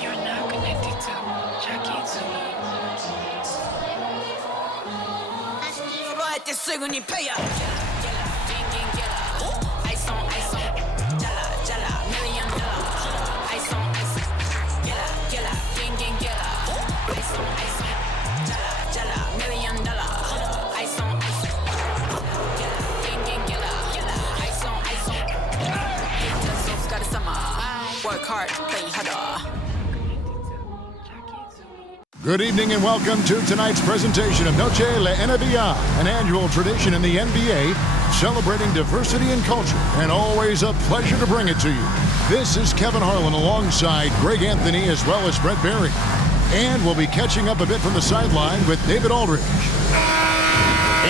You're now connected to Jackie Zulu. Este segundo pay up. Work hard, play harder. Good evening and welcome to tonight's presentation of Noche La NBA, an annual tradition in the NBA celebrating diversity and culture, and always a pleasure to bring it to you. This is Kevin Harlan alongside Greg Anthony as well as Brett Barry. And we'll be catching up a bit from the sideline with David Aldridge.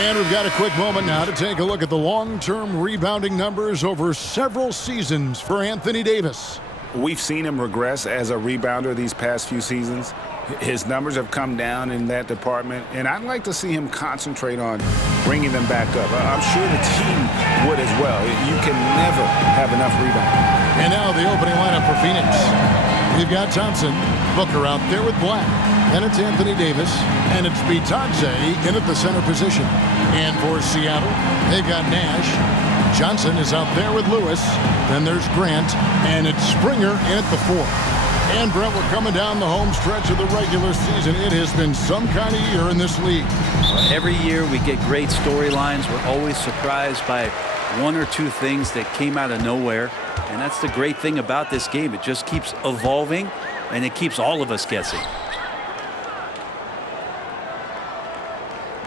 And we've got a quick moment now to take a look at the long-term rebounding numbers over several seasons for Anthony Davis. We've seen him regress as a rebounder these past few seasons. His numbers have come down in that department, and I'd like to see him concentrate on bringing them back up. I'm sure the team would as well. You can never have enough rebounding. And now the opening lineup for Phoenix. We've got Thompson, Booker out there with Black. Then it's Anthony Davis, and it's Bitadze in at the center position. And for Seattle, they've got Nash. Johnson is out there with Lewis. Then there's Grant, and it's Springer in at the 4. And Brent, we're coming down the home stretch of the regular season. It has been some kind of year in this league. Every year we get great storylines. We're always surprised by one or two things that came out of nowhere. And that's the great thing about this game. It just keeps evolving, and it keeps all of us guessing.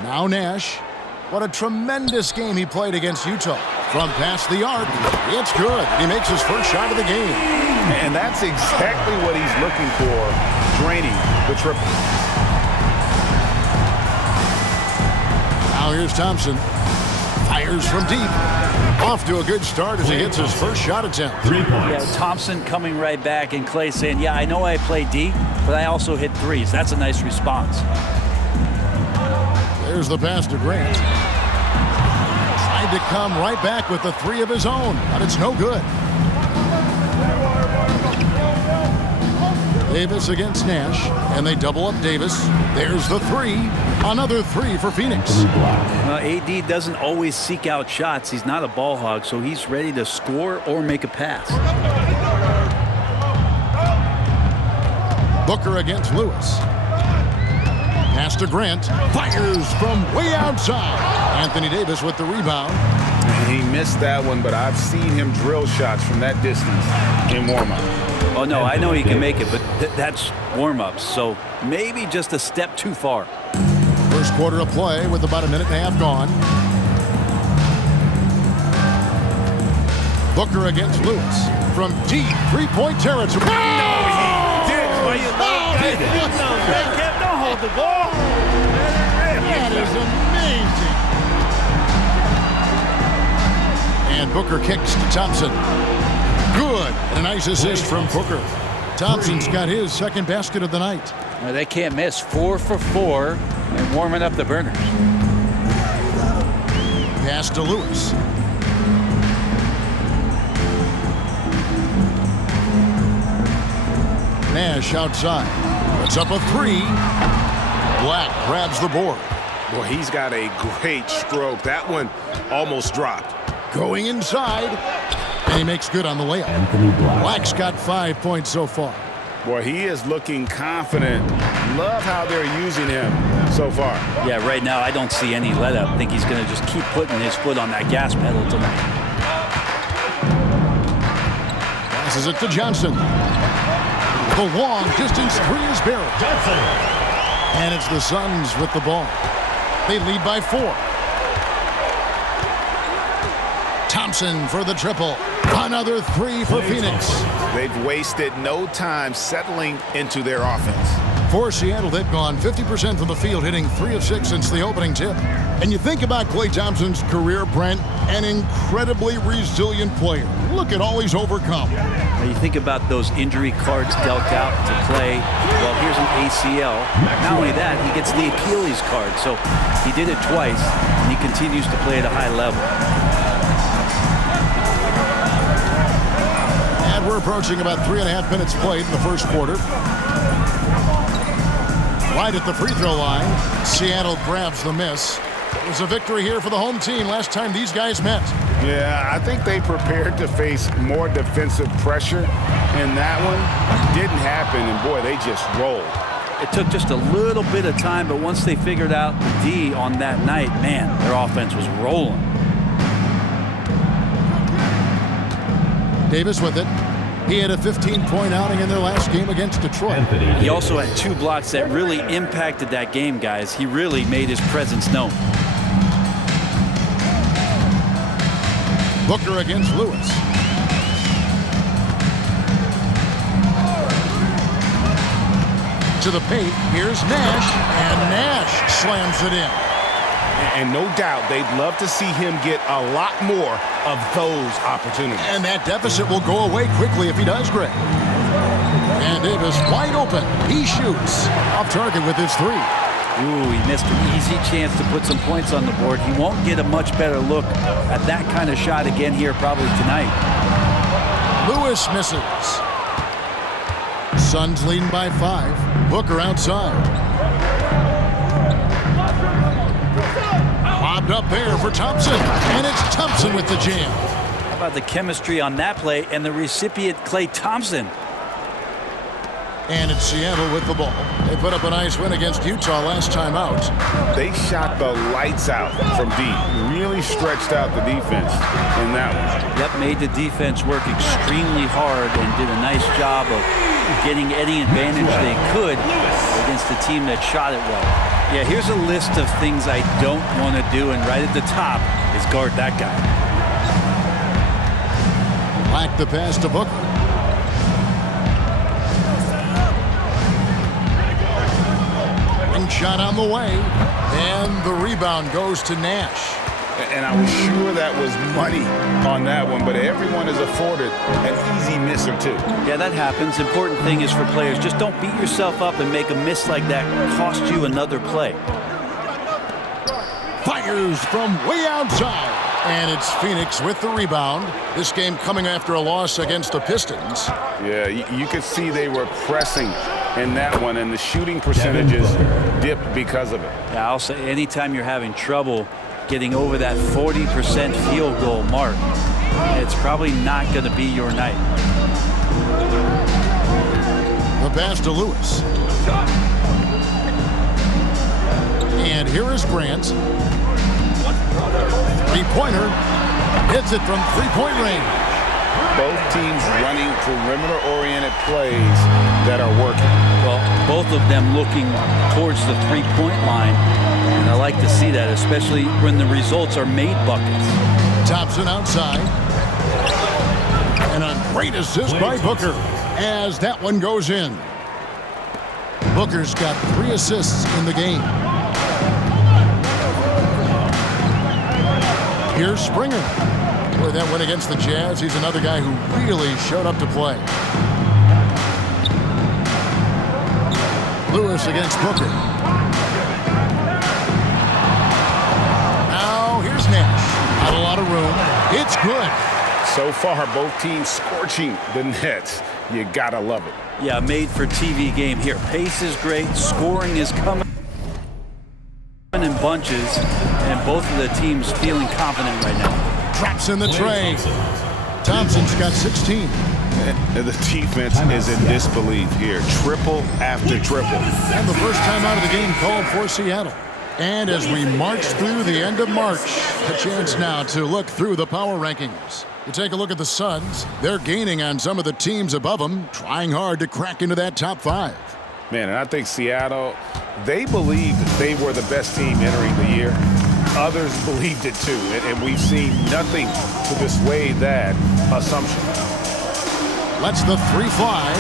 Now Nash. What a tremendous game he played against Utah. From past the arc, it's good. He makes his first shot of the game. And that's exactly what he's looking for, draining the triple. Now here's Thompson. Fires from deep. Off to a good start as he hits his first shot attempt. 3 points. Yeah, Thompson coming right back, and Clay saying, yeah, I know I play D, but I also hit threes. That's a nice response. There's the pass to Grant. Tried to come right back with the 3 of his own, but it's no good. Davis against Nash, and they double up Davis. There's the 3. Another 3 for Phoenix. AD doesn't always seek out shots. He's not a ball hog, so he's ready to score or make a pass. Booker against Lewis. Pass to Grant. Fires from way outside. Anthony Davis with the rebound. He missed that one, but I've seen him drill shots from that distance in warm-up. Oh, no, I know he can make it, but that's warm-ups, so maybe just a step too far. First quarter of play with about a minute and a half gone. Booker against Lewis. From deep three-point territory. No, he did. Well, you love guys. Don't hold the ball. That is amazing. And Booker kicks to Thompson. Good. And a nice assist from Booker. Thompson's got his second basket of the night. Well, they can't miss. 4 for 4 and warming up the burners. Pass to Lewis. Nash outside. Puts up a 3. Black grabs the board. Boy, he's got a great stroke. That one almost dropped. Going inside. And he makes good on the layup. Anthony Black. Black's got 5 points so far. Boy, he is looking confident. Love how they're using him so far. Yeah, right now I don't see any let up. I think he's going to just keep putting his foot on that gas pedal tonight. Passes it to Johnson. The long distance 3 is buried. And it's the Suns with the ball. They lead by 4. Thompson for the triple. Another 3 for Phoenix. They've wasted no time settling into their offense. For Seattle, they've gone 50% from the field, hitting 3 of 6 since the opening tip. And you think about Klay Thompson's career, Brent, an incredibly resilient player. Look at all he's overcome. Now you think about those injury cards dealt out to Klay. Well, here's an ACL. Not only that, he gets the Achilles card. So he did it twice, and he continues to play at a high level. And we're approaching about 3.5 minutes played in the first quarter. Right at the free throw line, Seattle grabs the miss. It was a victory here for the home team last time these guys met. Yeah, I think they prepared to face more defensive pressure, and that one didn't happen, and boy, they just rolled. It took just a little bit of time, but once they figured out the D on that night, man, their offense was rolling. Davis with it. He had a 15-point outing in their last game against Detroit. He also had 2 blocks that really impacted that game, guys. He really made his presence known. Booker against Lewis. To the paint, here's Nash, and Nash slams it in. And no doubt they'd love to see him get a lot more of those opportunities. And that deficit will go away quickly if he does, Greg. And Davis wide open. He shoots. Off target with his 3. Ooh, he missed an easy chance to put some points on the board. He won't get a much better look at that kind of shot again here probably tonight. Lewis misses. Suns leading by 5. Booker outside. Lobbed up there for Thompson, and it's Thompson with the jam. How about the chemistry on that play and the recipient, Klay Thompson? And it's Seattle with the ball. They put up a nice win against Utah last time out. They shot the lights out from deep. Really stretched out the defense in that one. Yep, made the defense work extremely hard and did a nice job of getting any advantage they could against the team that shot it well. Yeah, here's a list of things I don't want to do, and right at the top is guard that guy. Black the pass to Booker. Ring shot on the way, and the rebound goes to Nash. And I was sure that was money on that one, but everyone is afforded an easy miss or 2. Yeah, that happens. Important thing is for players, just don't beat yourself up and make a miss like that cost you another play. Fires from way outside. And it's Phoenix with the rebound. This game coming after a loss against the Pistons. Yeah, you could see they were pressing in that one, and the shooting percentages dipped because of it. Yeah, I'll say anytime you're having trouble getting over that 40% field goal mark, it's probably not going to be your night. The pass to Lewis. And here is Grant. Three-pointer. Hits it from three-point range. Both teams running perimeter-oriented plays that are working. Well, both of them looking towards the three-point line. And I like to see that, especially when the results are made buckets. Thompson outside. And a great assist by Booker as that one goes in. Booker's got 3 assists in the game. Here's Springer. Boy, that win against the Jazz. He's another guy who really showed up to play. Lewis against Booker. Now here's Nash. Not a lot of room. It's good. So far, both teams scorching the Nets. You gotta love it. Yeah, made for TV game here. Pace is great. Scoring is coming in bunches, and both of the teams feeling confident right now. Drops in the tray. Thompson's got 16. The defense is in disbelief here. Triple after triple. And the first time out of the game called for Seattle. And as we march through the end of March, a chance now to look through the power rankings. You take a look at the Suns. They're gaining on some of the teams above them, trying hard to crack into that top 5. Man, and I think Seattle, they believed they were the best team entering the year. Others believed it too, and we've seen nothing to dissuade that assumption. Lets the 3 fly.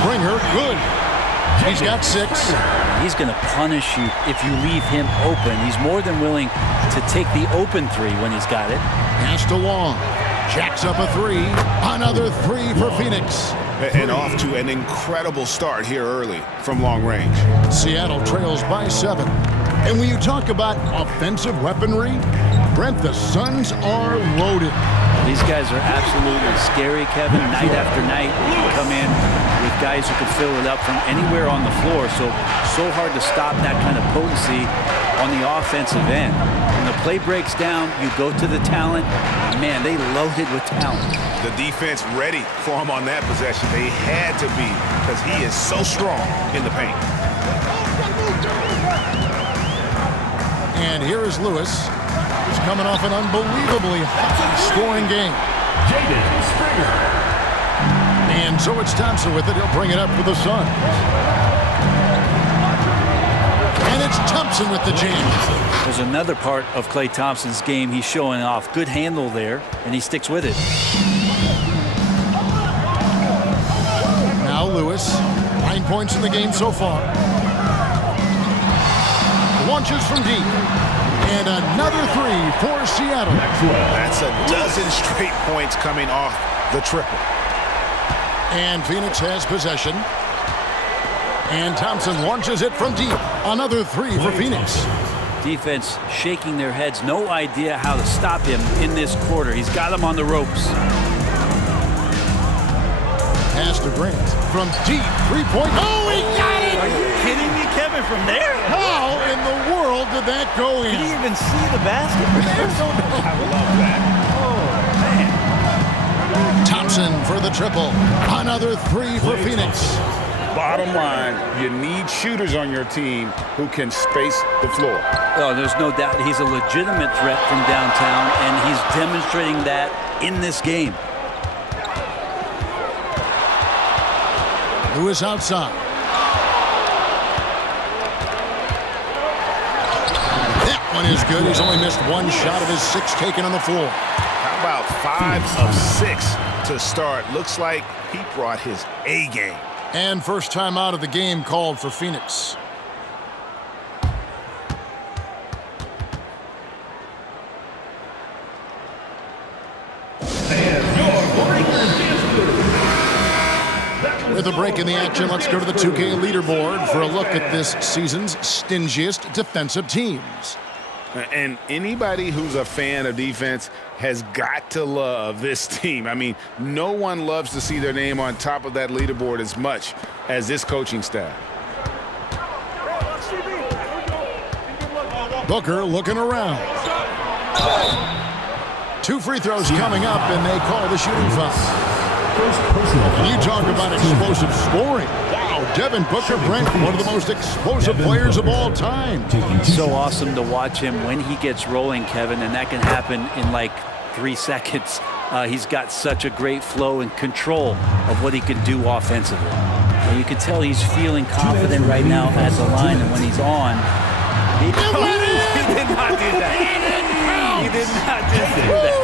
Springer, good. He's got 6. He's going to punish you if you leave him open. He's more than willing to take the open 3 when he's got it. Pass to Long. Jacks up a 3. Another 3 for Phoenix. And off to an incredible start here early from long range. Seattle trails by 7. And when you talk about offensive weaponry, Brent, the Suns are loaded. These guys are absolutely scary, Kevin. Night after night, you can come in with guys who can fill it up from anywhere on the floor. So hard to stop that kind of potency on the offensive end. When the play breaks down, you go to the talent. Man, they loaded with talent. The defense ready for him on that possession. They had to be because he is so strong in the paint. And here is Lewis. He's coming off an unbelievably high-scoring game. Jaden Springer. And so it's Thompson with it. He'll bring it up for the Suns. And it's Thompson with the jam. There's another part of Klay Thompson's game he's showing off. Good handle there, and he sticks with it. Now Lewis, 9 points in the game so far. Launches from deep. And another 3 for Seattle. That's a dozen straight points coming off the triple. And Phoenix has possession. And Thompson launches it from deep. Another 3 for Phoenix. Defense shaking their heads. No idea how to stop him in this quarter. He's got him on the ropes. Pass to Grant from deep. 3-point. Oh, he got it! Are you kidding me, Kevin, from there? How in the world did that go in? Did he even see the basket from there? I love that. Oh, man. Thompson for the triple. Another 3 for Phoenix. Bottom line, you need shooters on your team who can space the floor. Oh, there's no doubt he's a legitimate threat from downtown, and he's demonstrating that in this game. Lewis outside. That one is good. He's only missed 1 shot of his 6 taken on the floor. How about 5 of 6 to start? Looks like he brought his A game. And first time out of the game called for Phoenix. With a break in the action, let's go to the 2K leaderboard for a look at this season's stingiest defensive teams. And anybody who's a fan of defense has got to love this team. I mean, no one loves to see their name on top of that leaderboard as much as this coaching staff. Booker looking around. 2 free throws coming up, and they call the shooting foul. And you talk about explosive scoring. Wow, Devin Booker, Brent, one of the most explosive players of all time. So awesome to watch him when he gets rolling, Kevin, and that can happen in like 3 seconds. He's got such a great flow and control of what he can do offensively. And you can tell he's feeling confident right now at the line, and when he's on, he did not do that. He did not just do that.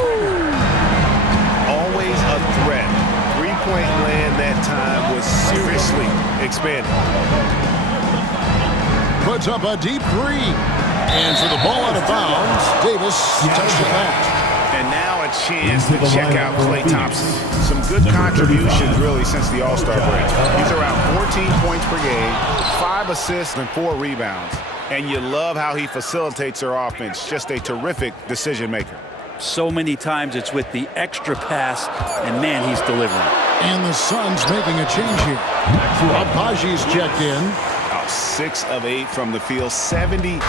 Always a threat. Three-point land that time was seriously expanded. Puts up a deep 3. And for the ball out of bounds, Davis touched it out. And now a chance to check out Klay Thompson. Some good contributions, really, since the All-Star break. He's around 14 points per game, 5 assists, and 4 rebounds. And you love how he facilitates their offense. Just a terrific decision maker. So many times it's with the extra pass, and man, he's delivering. And the Suns making a change here. Abaji's checked in. 6 of 8 from the field, 75%.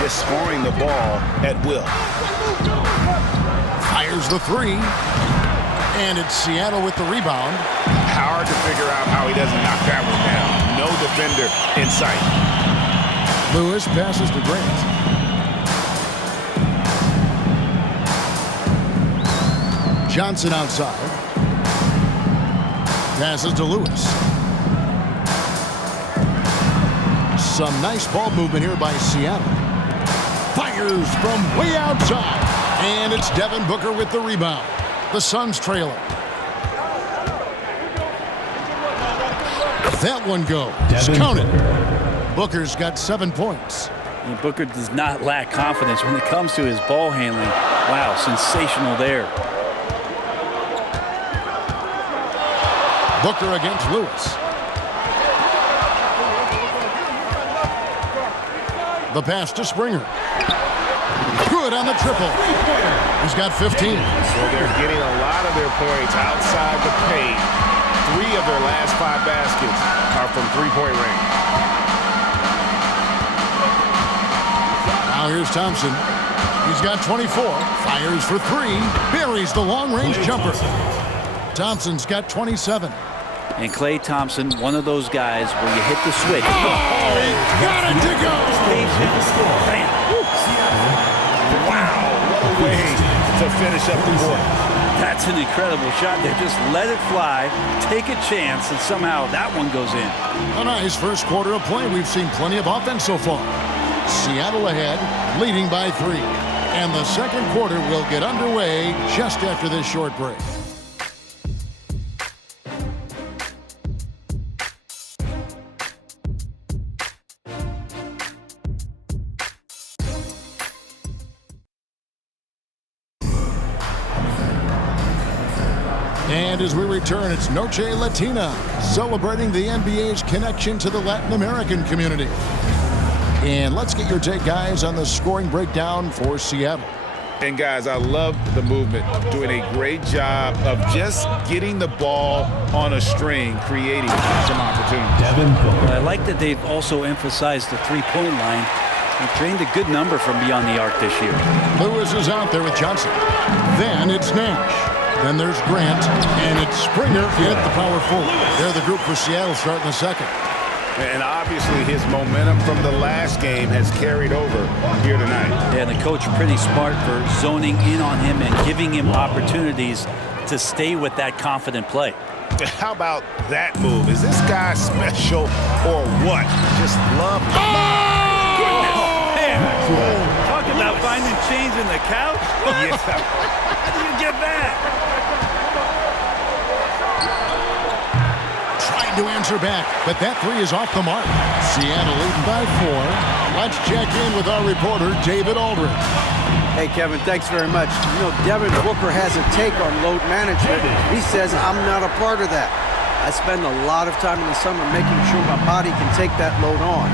Just scoring the ball at will. Fires the 3. And it's Seattle with the rebound. Hard to figure out how he doesn't knock that one down. No defender in sight. Lewis passes to Grant. Johnson outside. Passes to Lewis. Some nice ball movement here by Seattle. Fires from way outside. And it's Devin Booker with the rebound. The Suns trailing. That one goes. Counted. Booker's got 7 points. And Booker does not lack confidence when it comes to his ball handling. Wow, sensational there. Booker against Lewis. The pass to Springer. Good on the triple. He's got 15. So they're getting a lot of their points outside the paint. 3 of their last 5 baskets are from three-point range. Now here's Thompson. He's got 24. Fires for 3. Buries the long-range jumper. Thompson's got 27. And Klay Thompson, one of those guys where you hit the switch. Oh, he got it to go. Bam. Wow, what a way to finish up the court. That's an incredible shot there. Just let it fly, take a chance, and somehow that one goes in. A nice first quarter of play. We've seen plenty of offense so far. Seattle ahead, leading by 3. And the second quarter will get underway just after this short break. And as we return, it's Noche Latina, celebrating the NBA's connection to the Latin American community. And let's get your take, guys, on the scoring breakdown for Seattle. And, guys, I love the movement, doing a great job of just getting the ball on a string, creating some opportunities. I like that they've also emphasized the three-point line and trained a good number from beyond the arc this year. Lewis is out there with Johnson. Then it's Nash. Then there's Grant, and it's Springer at the power forward. They're the group for Seattle starting the second. And obviously his momentum from the last game has carried over here tonight. Yeah, and the coach pretty smart for zoning in on him and giving him opportunities to stay with that confident play. How about that move? Is this guy special or what? Just love. Talk about finding change in the couch. Yeah. How do you get that? Trying to answer back, but that 3 is off the mark. Seattle leading by 4. Let's check in with our reporter, David Aldridge. Hey, Kevin, thanks very much. You know, Devin Booker has a take on load management. He says, I'm not a part of that. I spend a lot of time in the summer making sure my body can take that load on.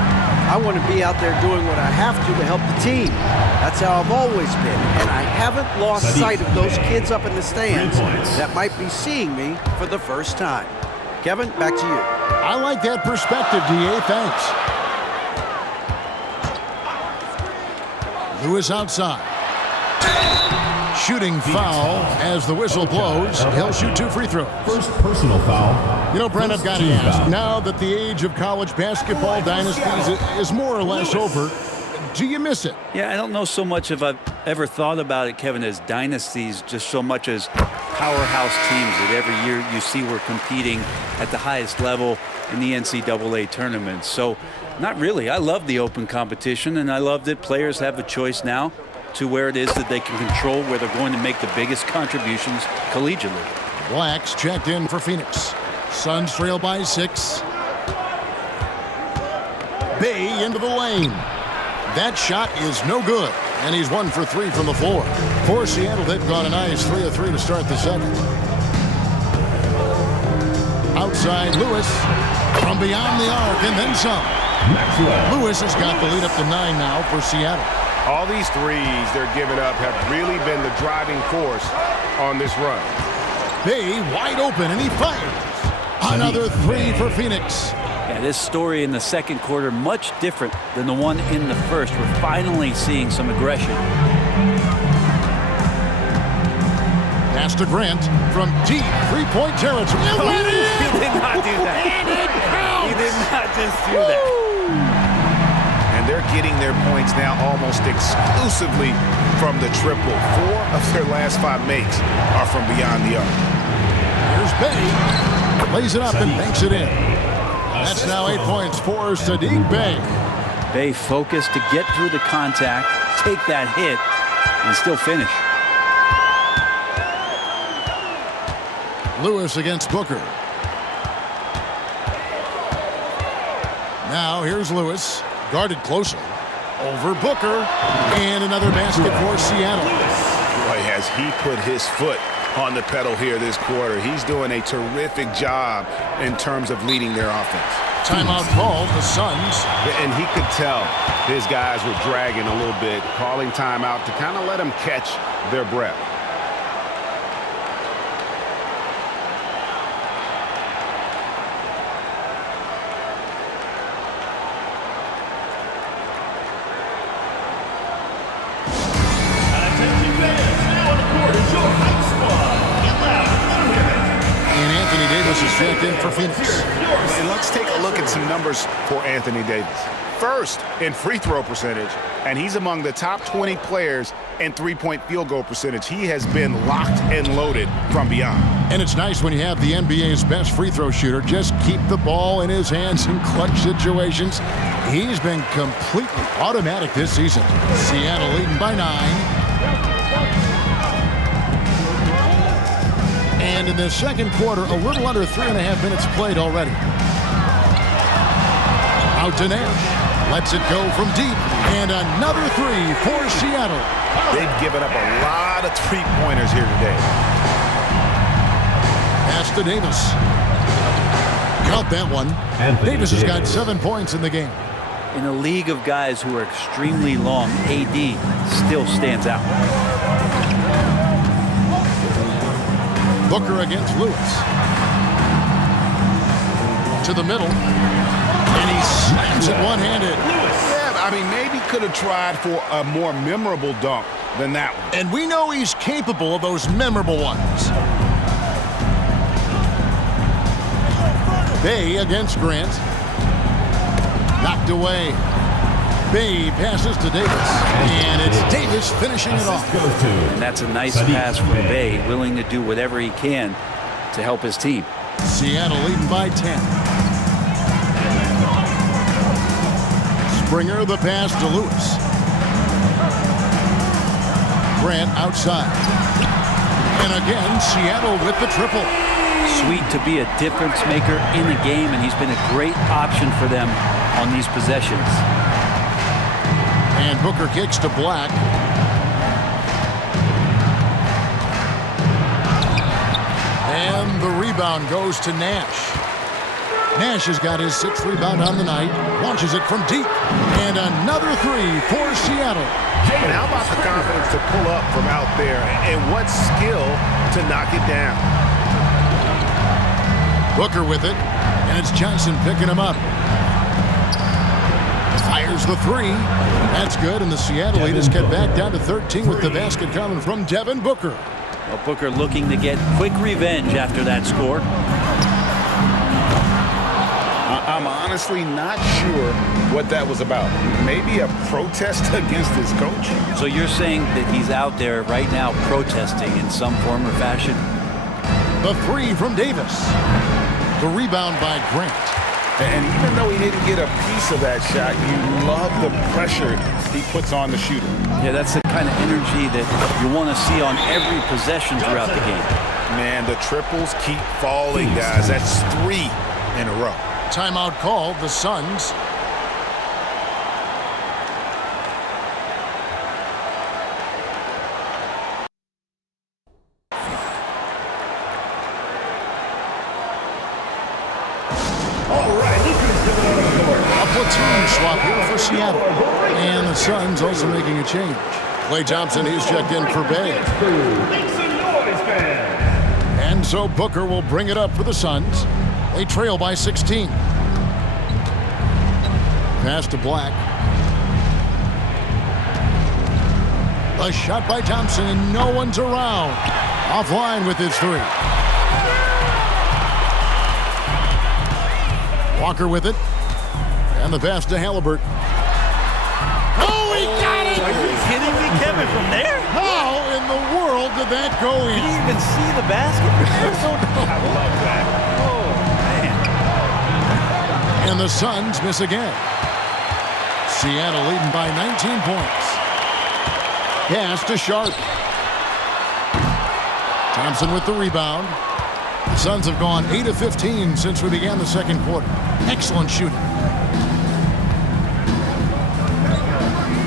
I want to be out there doing what I have to help the team. That's how I've always been. And I haven't lost sight of those kids up in the stands that might be seeing me for the first time. Kevin, back to you. I like that perspective, D.A. Thanks. Lewis outside. Shooting foul as the whistle blows. He'll shoot 2 free throws. First personal foul. You know, Brent, I've got to ask, now that the age of college basketball dynasties is more or less over, do you miss it? Yeah, I don't know so much if I've ever thought about it, Kevin, as dynasties, just so much as powerhouse teams that every year you see we're competing at the highest level in the NCAA tournament. So not really. I love the open competition, and I love that players have a choice now to where it is that they can control where they're going to make the biggest contributions collegiately. Blacks checked in for Phoenix. Suns trail by 6. Bay into the lane. That shot is no good, and he's 1 for 3 from the floor. For Seattle, they've got a nice 3 of 3 to start the second. Outside, Lewis from beyond the arc, and then some. Lewis has got the lead up to 9 now for Seattle. All these threes they're giving up have really been the driving force on this run. Bay wide open, and he fires. Another 3 for Phoenix. Yeah, this story in the second quarter, much different than the one in the first. We're finally seeing some aggression. Pass to Grant from deep three-point territory. It went in! He did not do that. And it counts! He did not just do that. And they're getting their points now almost exclusively from the triple. 4 of their last 5 makes are from beyond the arc. Here's Bay. Lays it up and banks it in. That's now 8 points for Saddiq Bey. Bay focused to get through the contact, take that hit, and still finish. Lewis against Booker. Now here's Lewis, guarded closely. Over Booker, and another basket for Seattle. Boy, has he put his foot on the pedal here this quarter. He's doing a terrific job in terms of leading their offense. Timeout called, the Suns. And he could tell his guys were dragging a little bit, calling timeout to kind of let them catch their breath. Checked in for Phoenix. And let's take a look at some numbers for Anthony Davis. First in free throw percentage, and he's among the top 20 players in three-point field goal percentage. He has been locked and loaded from beyond. And it's nice when you have the NBA's best free throw shooter just keep the ball in his hands in clutch situations. He's been completely automatic this season. Seattle leading by 9. And in the second quarter, a little under 3.5 minutes played already. Out to Nash. Lets it go from deep. And another three for Seattle. They've given up a lot of three-pointers here today. Pass to Davis. Count that one. Davis has got 7 points in the game. In a league of guys who are extremely long, AD still stands out. Booker against Lewis. To the middle. And he slams it one-handed. Yeah, I mean, maybe could have tried for a more memorable dunk than that one. And we know he's capable of those memorable ones. Bay against Grant. Knocked away. Bay passes to Davis. And it's Davis finishing it off. And that's a nice pass from Bay, willing to do whatever he can to help his team. Seattle leading by 10. Springer the pass to Lewis. Grant outside. And again, Seattle with the triple. Sweet to be a difference maker in the game, and he's been a great option for them on these possessions. And Booker kicks to Black. And the rebound goes to Nash. Nash has got his 6th rebound on the night. Launches it from deep. And another three for Seattle. And how about the confidence to pull up from out there? And what skill to knock it down? Booker with it. And it's Johnson picking him up. Fires the three. That's good, and the Seattle lead is cut back down to 13 with the basket coming from Devin Booker. Well, Booker looking to get quick revenge after that score. I'm honestly not sure what that was about. Maybe a protest against his coach? So you're saying that he's out there right now protesting in some form or fashion? The three from Davis. The rebound by Grant. And even though he didn't get a piece of that shot, you love the pressure he puts on the shooter. Yeah, that's the kind of energy that you want to see on every possession throughout the game. Man, the triples keep falling, guys. That's 3 in a row. Timeout called, the Suns. Swap here for Seattle. And the Suns also making a change. Klay Thompson, he's checked in for Bay. And so Booker will bring it up for the Suns. They trail by 16. Pass to Black. A shot by Thompson, and no one's around. Offline with his three. Walker with it. And the pass to Halliburton. Oh, he got it! Are you kidding me, Kevin, from there? How in the world did that go in? Did he even see the basket? I love that. Oh, man. And the Suns miss again. Seattle leading by 19 points. Pass to Sharp. Thompson with the rebound. The Suns have gone 8 of 15 since we began the second quarter. Excellent shooting.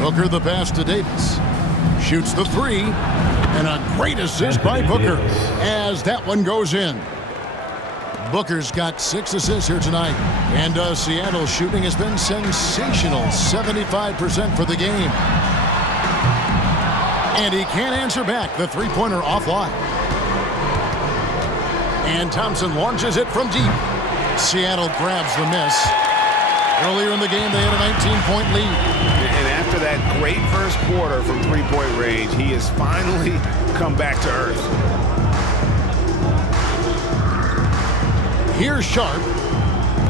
Booker the pass to Davis. Shoots the three. And a great assist by Booker as that one goes in. Booker's got 6 assists here tonight. And Seattle's shooting has been sensational. 75% for the game. And he can't answer back. The three-pointer offline. And Thompson launches it from deep. Seattle grabs the miss. Earlier in the game, they had a 19-point lead. And after that great first quarter from three-point range, he has finally come back to earth. Here's Sharp.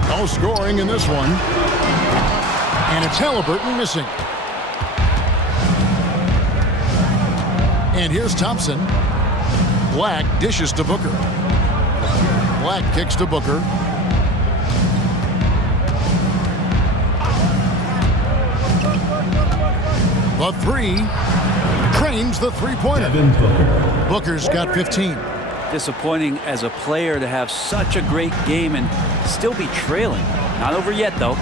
No scoring in this one. And it's Halliburton missing. And here's Thompson. Black dishes to Booker. Black kicks to Booker. The three trains the three-pointer. Booker's got 15. Disappointing as a player to have such a great game and still be trailing. Not over yet, though.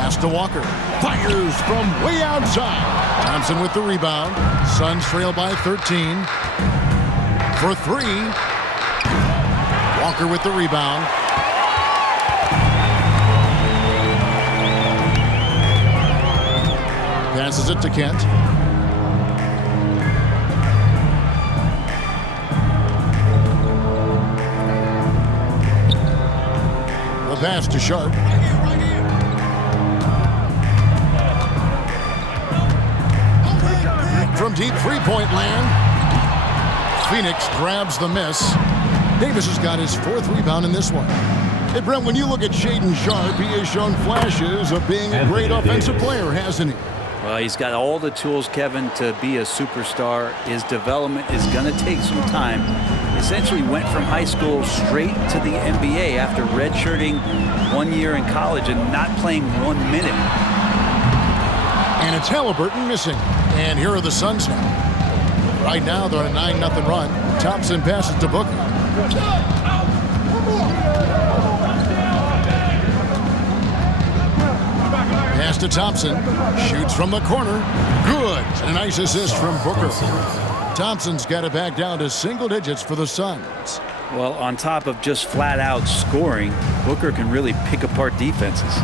Pass to Walker. Fires from way outside. Thompson with the rebound. Suns trail by 13. For three. Walker with the rebound. Passes it to Kent. The pass to Sharp. From deep three-point land. Phoenix grabs the miss. Davis has got his 4th rebound in this one. Hey, Brent, when you look at Shaedon Sharp, he has shown flashes of being a great offensive player, hasn't he? Well, he's got all the tools, Kevin, to be a superstar. His development is going to take some time. Essentially went from high school straight to the NBA after redshirting 1 year in college and not playing 1 minute. And it's Halliburton missing. And here are the Suns now. Right now, they're on a 9-0 run. Thompson passes to Booker. Pass to Thompson. Shoots from the corner. Good. And a nice assist from Booker. Thompson's got it back down to single digits for the Suns. Well, on top of just flat-out scoring, Booker can really pick apart defenses.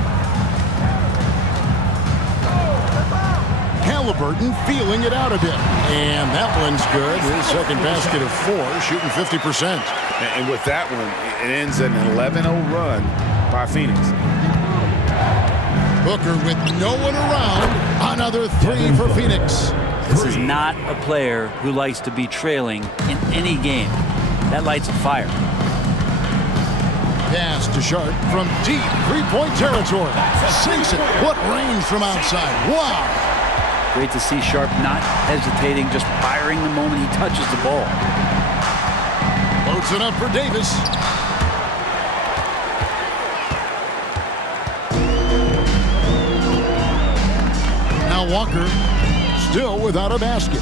Halliburton feeling it out a bit. And that one's good. His second basket of 4, shooting 50%. And with that one, it ends an 11-0 run by Phoenix. Booker with no one around. Another 3 for Phoenix. This is not a player who likes to be trailing in any game. That lights a fire. Pass to Sharp from deep three-point territory. Sinks it. What range from outside. Wow. Great to see Sharp not hesitating, just firing the moment he touches the ball. Loads it up for Davis. Now Walker still without a basket.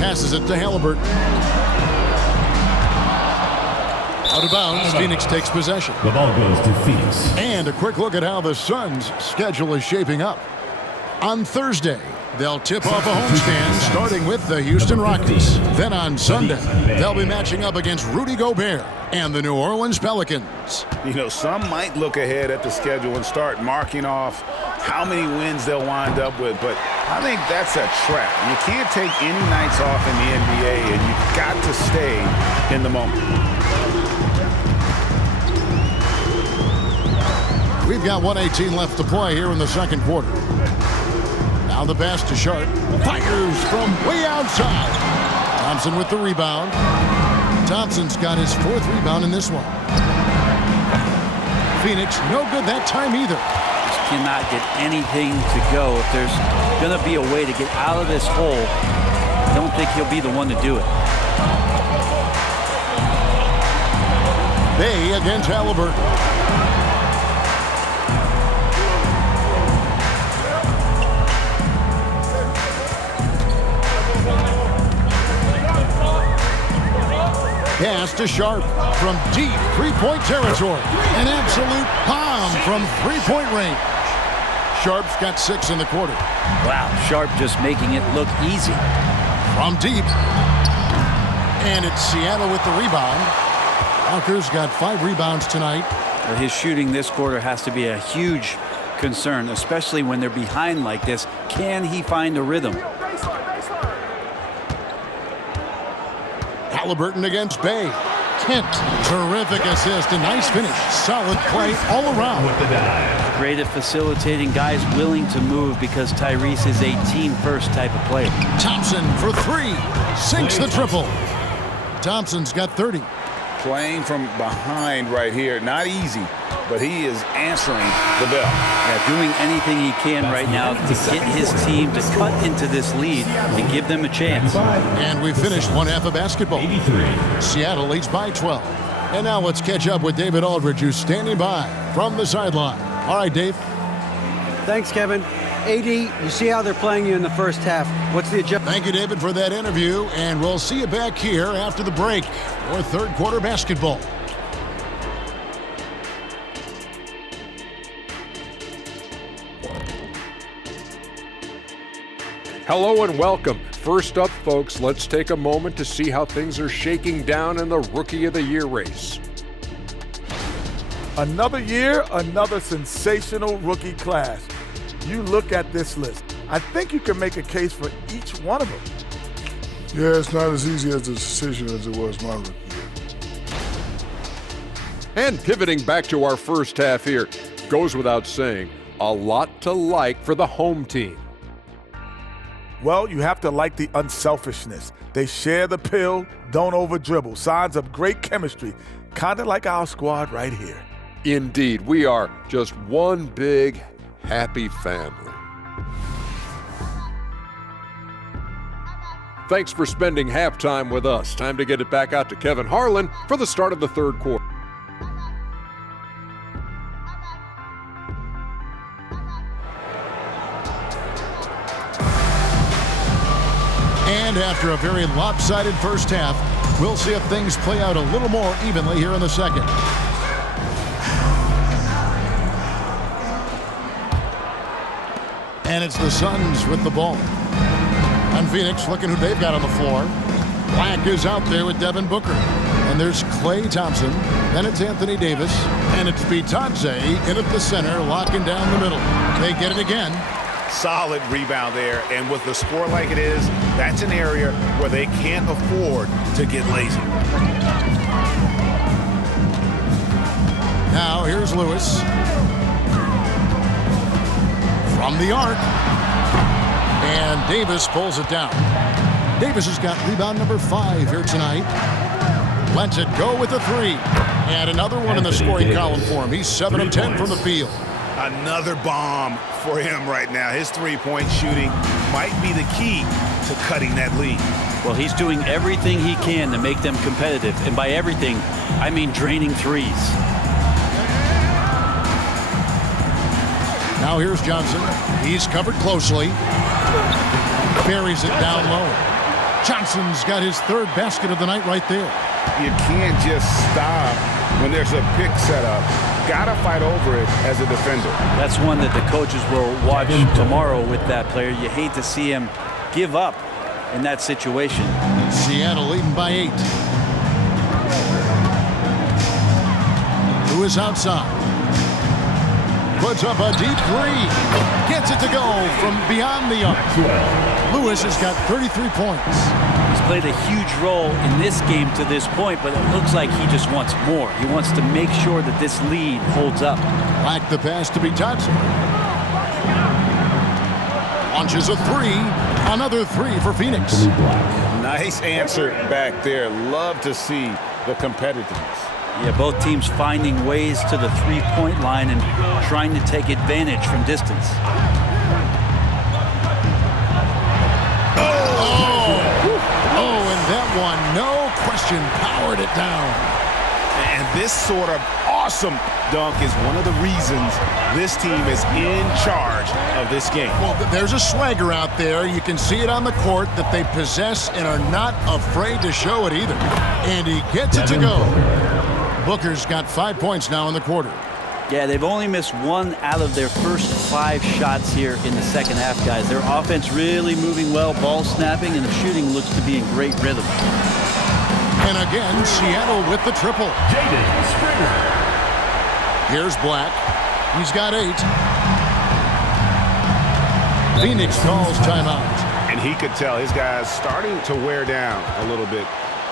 Passes it to Halliburton. Out of bounds, Phoenix takes possession. The ball goes to Phoenix. And a quick look at how the Suns' schedule is shaping up. On Thursday, they'll tip off a homestand starting with the Houston Rockets. Then on Sunday, they'll be matching up against Rudy Gobert and the New Orleans Pelicans. You know, some might look ahead at the schedule and start marking off how many wins they'll wind up with, but I think that's a trap. You can't take any nights off in the NBA, and you've got to stay in the moment. We've got 1:18 left to play here in the second quarter. Now the pass to Sharp. Fires from way outside. Thompson with the rebound. Thompson's got his 4th rebound in this one. Phoenix, no good that time either. Just cannot get anything to go. If there's going to be a way to get out of this hole, I don't think he'll be the one to do it. Bay against Halliburton. Pass to Sharp from deep three-point territory. An absolute bomb from three-point range. Sharp's got 6 in the quarter. Wow, Sharp just making it look easy. From deep. And it's Seattle with the rebound. Walker's got 5 rebounds tonight. But his shooting this quarter has to be a huge concern, especially when they're behind like this. Can he find a rhythm? Halliburton against Bay. Kent, terrific assist, a nice finish. Solid play all around. Great at facilitating guys willing to move because Tyrese is a team-first type of player. Thompson for 3. Sinks the triple. Thompson's got 30. Playing from behind right here. Not easy, but he is answering the bell. Yeah, doing anything he can right now to get his team to cut into this lead and give them a chance. And we finished one half of basketball. Seattle leads by 12. And now let's catch up with David Aldridge, who's standing by from the sideline. All right, Dave. Thanks, Kevin. AD, you see how they're playing you in the first half. What's the adjustment? Thank you, David, for that interview. And we'll see you back here after the break for third quarter basketball. Hello and welcome. First up, folks, let's take a moment to see how things are shaking down in the Rookie of the Year race. Another year, another sensational rookie class. You look at this list. I think you can make a case for each one of them. Yeah, it's not as easy as the decision as it was my rookie year. And pivoting back to our first half here, goes without saying, a lot to like for the home team. Well, you have to like the unselfishness. They share the pill, don't over-dribble. Signs of great chemistry, kind of like our squad right here. Indeed, we are just one big, happy family. Thanks for spending halftime with us. Time to get it back out to Kevin Harlan for the start of the third quarter. And after a very lopsided first half, we'll see if things play out a little more evenly here in the second. And it's the Suns with the ball. And Phoenix looking who they've got on the floor. Black is out there with Devin Booker. And there's Klay Thompson. Then it's Anthony Davis. And it's Bitadze in at the center, locking down the middle. They get it again. Solid rebound there, and with the score like it is, that's an area where they can't afford to get lazy. Now here's Lewis. From the arc. And Davis pulls it down. Davis has got rebound number 5 here tonight. Lets it go with a 3. And another one in the scoring column for him. He's 7 of 10 from the field. Another bomb for him right now. His three-point shooting might be the key to cutting that lead. Well, he's doing everything he can to make them competitive. And by everything, I mean draining threes. Now here's Johnson. He's covered closely. Buries it down low. Johnson's got his 3rd basket of the night right there. You can't just stop when there's a pick set up. Gotta fight over it as a defender. That's one that the coaches will watch tomorrow with that player. You hate to see him give up in that situation. Seattle leading by 8. Lewis outside. Puts up a deep 3. Gets it to go from beyond the arc. Lewis has got 33 points. He's played a huge role in this game to this point, but it looks like he just wants more. He wants to make sure that this lead holds up. Back the pass to Bitadze. Launches a 3. Another 3 for Phoenix. Nice answer back there. Love to see the competitiveness. Yeah, both teams finding ways to the three-point line and trying to take advantage from distance. Oh, and that one, no question, powered it down. And this sort of awesome dunk is one of the reasons this team is in charge of this game. Well, there's a swagger out there. You can see it on the court that they possess and are not afraid to show it either. And he gets it to go. Booker's got 5 points now in the quarter. Yeah, they've only missed 1 out of their first 5 shots here in the second half, guys. Their offense really moving well, ball snapping, and the shooting looks to be in great rhythm. And again, Seattle with the triple. Jaden Springer. Here's Black. He's got 8. Phoenix calls timeout. And he could tell his guys starting to wear down a little bit.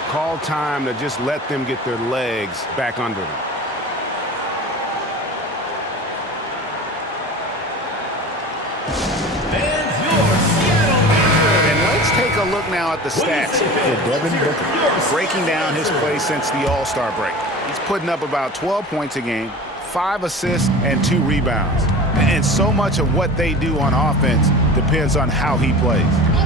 Call time to just let them get their legs back under them. And let's take a look now at the stats for Devin Booker. Breaking down his play since the All-Star break. He's putting up about 12 points a game, 5 assists, and 2 rebounds. And so much of what they do on offense depends on how he plays.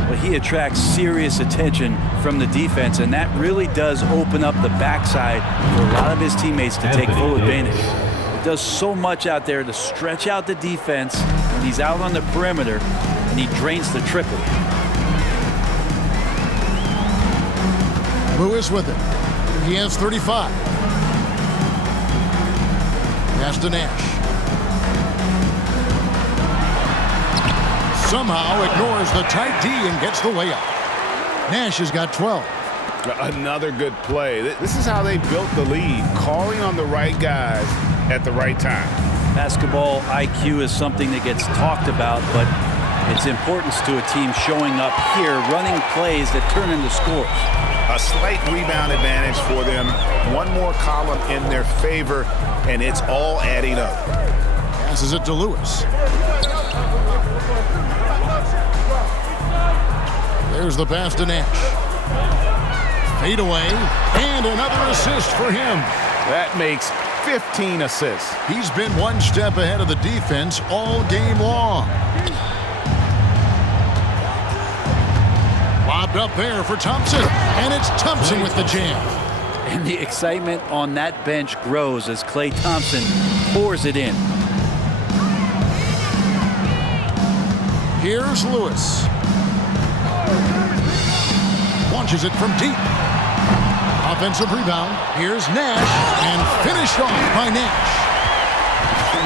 Well, he attracts serious attention from the defense, and that really does open up the backside for a lot of his teammates to take full advantage. He does so much out there to stretch out the defense when he's out on the perimeter, and he drains the triple. Lewis with it. He has 35. Pass to Nash. Somehow ignores the tight D and gets the layup. Nash has got 12. Another good play. This is how they built the lead, calling on the right guys at the right time. Basketball IQ is something that gets talked about, but its importance to a team showing up here, running plays that turn into scores. A slight rebound advantage for them. One more column in their favor, and it's all adding up. Passes it to Lewis. There's the pass to Nash. Fade away, and another assist for him. That makes 15 assists. He's been one step ahead of the defense all game long. Lobbed up there for Thompson, and it's Thompson with the jam. And the excitement on that bench grows as Klay Thompson pours it in. Here's Lewis. Launches it from deep. Offensive rebound. Here's Nash, and finished off by Nash.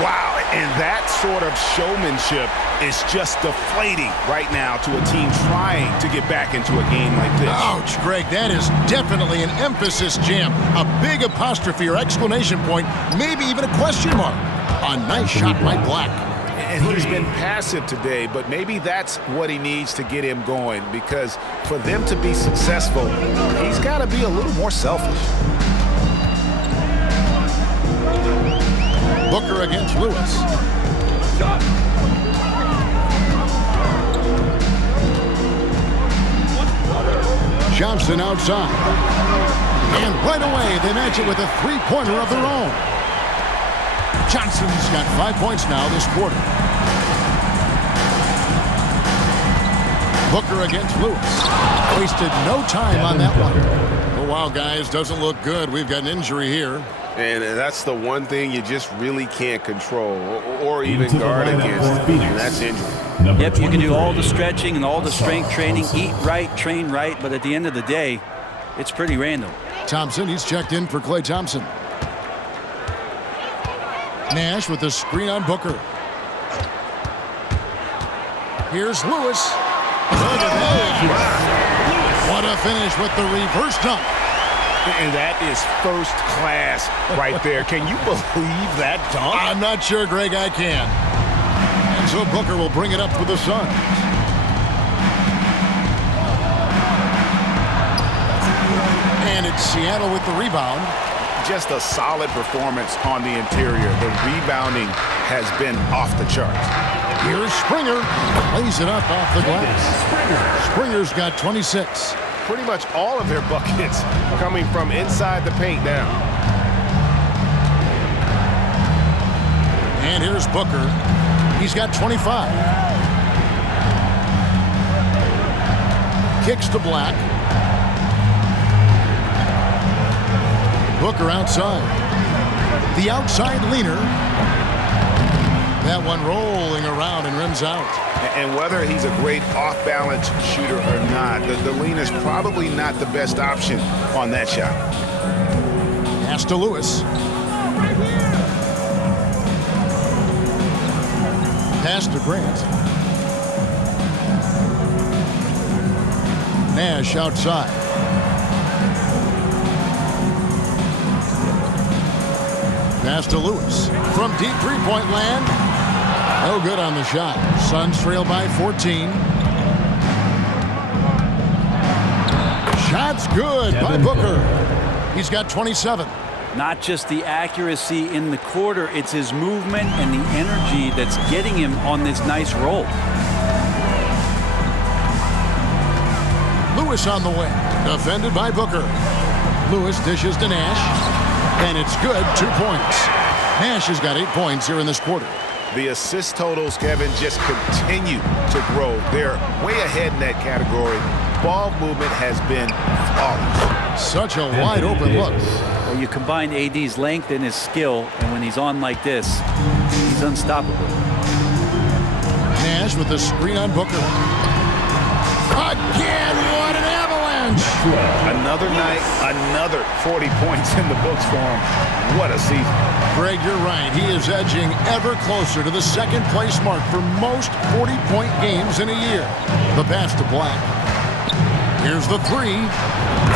Wow, and that sort of showmanship is just deflating right now to a team trying to get back into a game like this. Ouch, Greg, that is definitely an emphasis jam. A big apostrophe or exclamation point, maybe even a question mark. A nice shot by Black. And he's been passive today, but maybe that's what he needs to get him going, because for them to be successful, he's got to be a little more selfish. Booker against Lewis. Johnson outside. And right away, they match it with a three-pointer of their own. Johnson's got 5 points now this quarter. Booker against Lewis. Wasted no time on that one. Oh, wow, guys, doesn't look good. We've got an injury here. And that's the one thing you just really can't control or even guard against, and that's injury. Yep, you can do all the stretching and all the strength training, eat right, train right, but at the end of the day, it's pretty random. Thompson, he's checked in for Klay Thompson. Nash with the screen on Booker. Here's Lewis. What a finish with the reverse dunk. And that is first class right there. Can you believe that dunk? I'm not sure, Greg, I can. And so Booker will bring it up for the Suns. And it's Seattle with the rebound. Just a solid performance on the interior. The rebounding has been off the charts. Here's Springer. Lays it up off the glass. Springer's got 26. Pretty much all of their buckets coming from inside the paint now. And here's Booker. He's got 25. Kicks to Black. Booker outside. The outside leaner. That one rolling around and rims out. And whether he's a great off-balance shooter or not, the lean is probably not the best option on that shot. Pass to Lewis. Pass to Grant. Nash outside. Pass to Lewis. From deep three-point land. No good on the shot. Suns trail by 14. Shot's good by Booker. He's got 27. Not just the accuracy in the quarter, it's his movement and the energy that's getting him on this nice roll. Lewis on the wing. Defended by Booker. Lewis dishes to Nash. And it's good. 2 points. Nash has got 8 points here in this quarter. The assist totals, Kevin, just continue to grow. They're way ahead in that category. Ball movement has been flawless. Such a wide open look. Well, you combine AD's length and his skill, and when he's on like this, he's unstoppable. Nash with the screen on Booker. Again, what an avalanche! Another night, another 40 points in the books for him. What a season. Greg, you're right. He is edging ever closer to the second place mark for most 40-point games in a year. The pass to Black. Here's the three.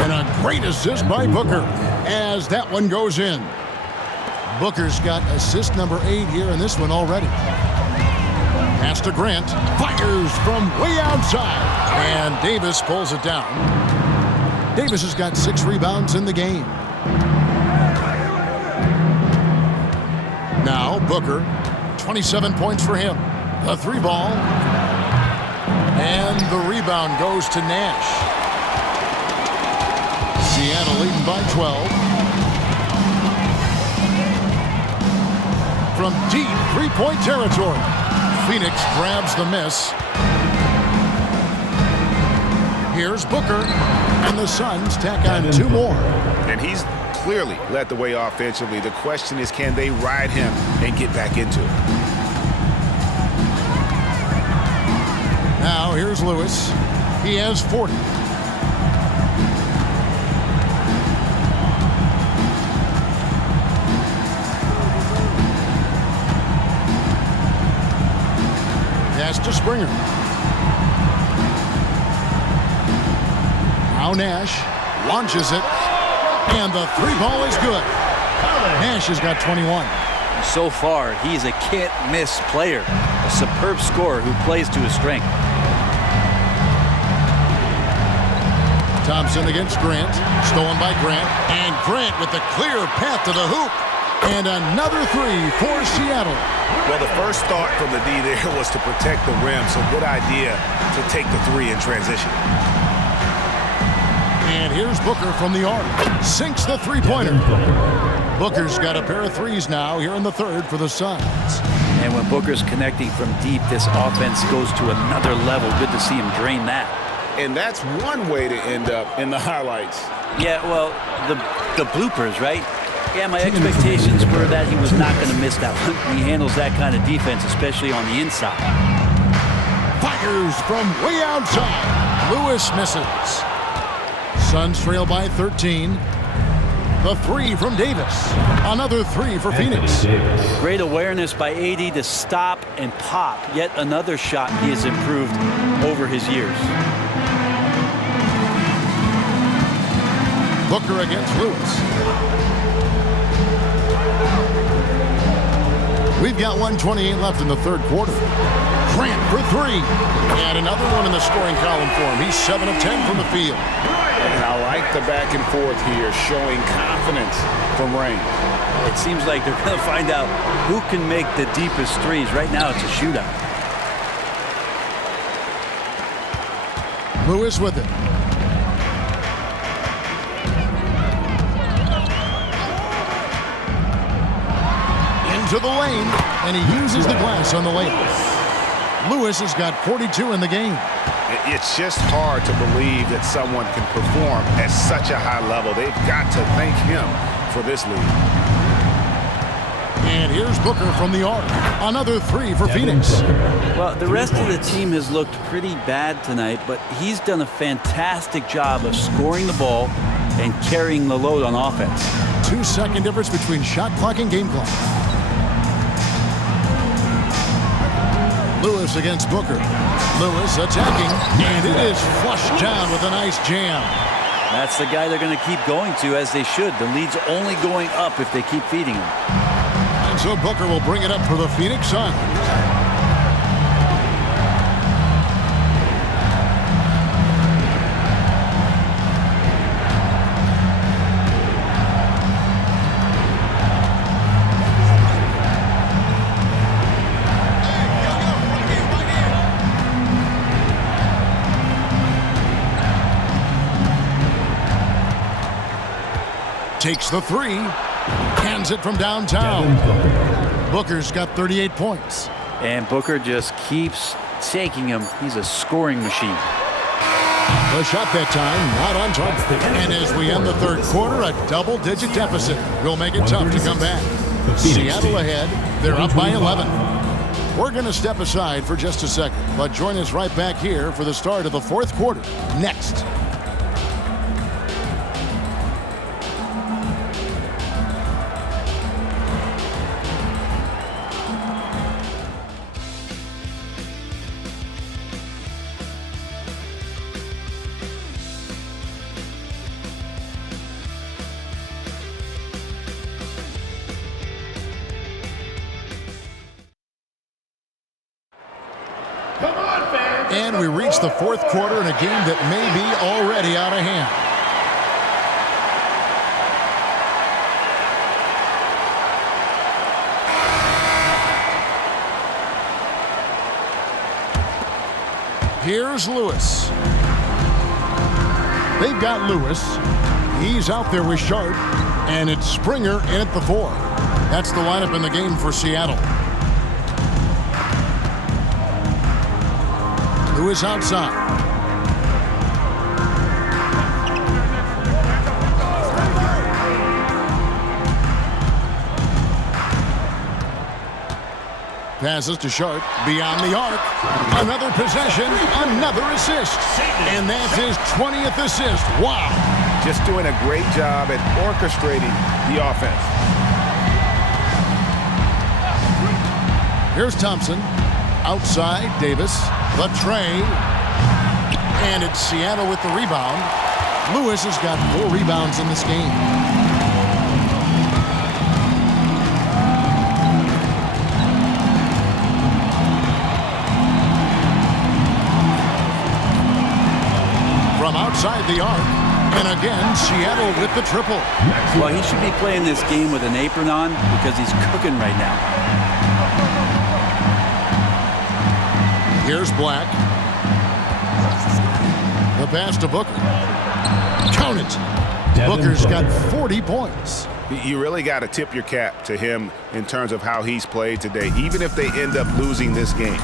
And a great assist by Booker as that one goes in. Booker's got assist number 8 here in this one already. Pass to Grant. Fires from way outside. And Davis pulls it down. Davis has got 6 rebounds in the game. Now Booker, 27 points for him. The 3 ball. And the rebound goes to Nash. Seattle leading by 12. From deep three-point territory, Phoenix grabs the miss. Here's Booker, and the Suns tack on 2 more. And he's clearly led the way offensively. The question is, can they ride him and get back into it? Now here's Lewis. He has 40. Pass to Springer. Now Nash launches it, and the 3 ball is good. Nash has got 21. So far, he's a can't-miss player, a superb scorer who plays to his strength. Thompson against Grant, stolen by Grant, and Grant with the clear path to the hoop. And another 3 for Seattle. Well, the first thought from the D there was to protect the rim, so good idea to take the 3 in transition. And here's Booker from the arc. Sinks the three-pointer. Booker's got a pair of 3s now here in the third for the Suns. And when Booker's connecting from deep, this offense goes to another level. Good to see him drain that. And that's one way to end up in the highlights. Yeah, well, the bloopers, right? Yeah, my expectations were that he was not going to miss that one. He handles that kind of defense, especially on the inside. Fires from way outside. Lewis misses. Suns trail by 13. The 3 from Davis. Another 3 for Phoenix. Great awareness by AD to stop and pop. Yet another shot he has improved over his years. Booker against Lewis. We've got 1:28 left in the third quarter. Grant for 3. And another one in the scoring column for him. He's 7 of 10 from the field. And I like the back and forth here, showing confidence from range. It seems like they're going to find out who can make the deepest threes. Right now, it's a shootout. Lewis with it. Into the lane, and he uses the glass on the layup. Lewis has got 42 in the game. It's just hard to believe that someone can perform at such a high level. They've got to thank him for this lead. And here's Booker from the arc. Another 3 for Phoenix. Well, the rest of the team has looked pretty bad tonight, but he's done a fantastic job of scoring the ball and carrying the load on offense. 2-second difference between shot clock and game clock. Lewis against Booker. Lewis attacking, and it is flushed down with a nice jam. That's the guy they're going to keep going to, as they should. The lead's only going up if they keep feeding him. And so Booker will bring it up for the Phoenix Suns. Takes the three, hands it from downtown. Booker's got 38 points. And Booker just keeps taking him. He's a scoring machine. The shot that time, not on target. And as we end the third quarter, a double-digit deficit will make it tough to come back. Seattle ahead. They're up by 11. We're going to step aside for just a second, but join us right back here for the start of the fourth quarter next. And we reach the fourth quarter in a game that may be already out of hand. Here's Lewis. They've got Lewis. He's out there with Sharp. And it's Springer in at the 4. That's the lineup in the game for Seattle. Lewis outside. Passes to Sharp, beyond the arc. Another possession, another assist. And that's his 20th assist. Wow. Just doing a great job at orchestrating the offense. Here's Thompson. Outside, Davis. The tray. And it's Seattle with the rebound. Lewis has got 4 rebounds in this game. From outside the arc. And again, Seattle with the triple. Well, he should be playing this game with an apron on because he's cooking right now. Here's Black. The pass to Booker. Count it. Booker's got 40 points. You really got to tip your cap to him in terms of how he's played today, even if they end up losing this game.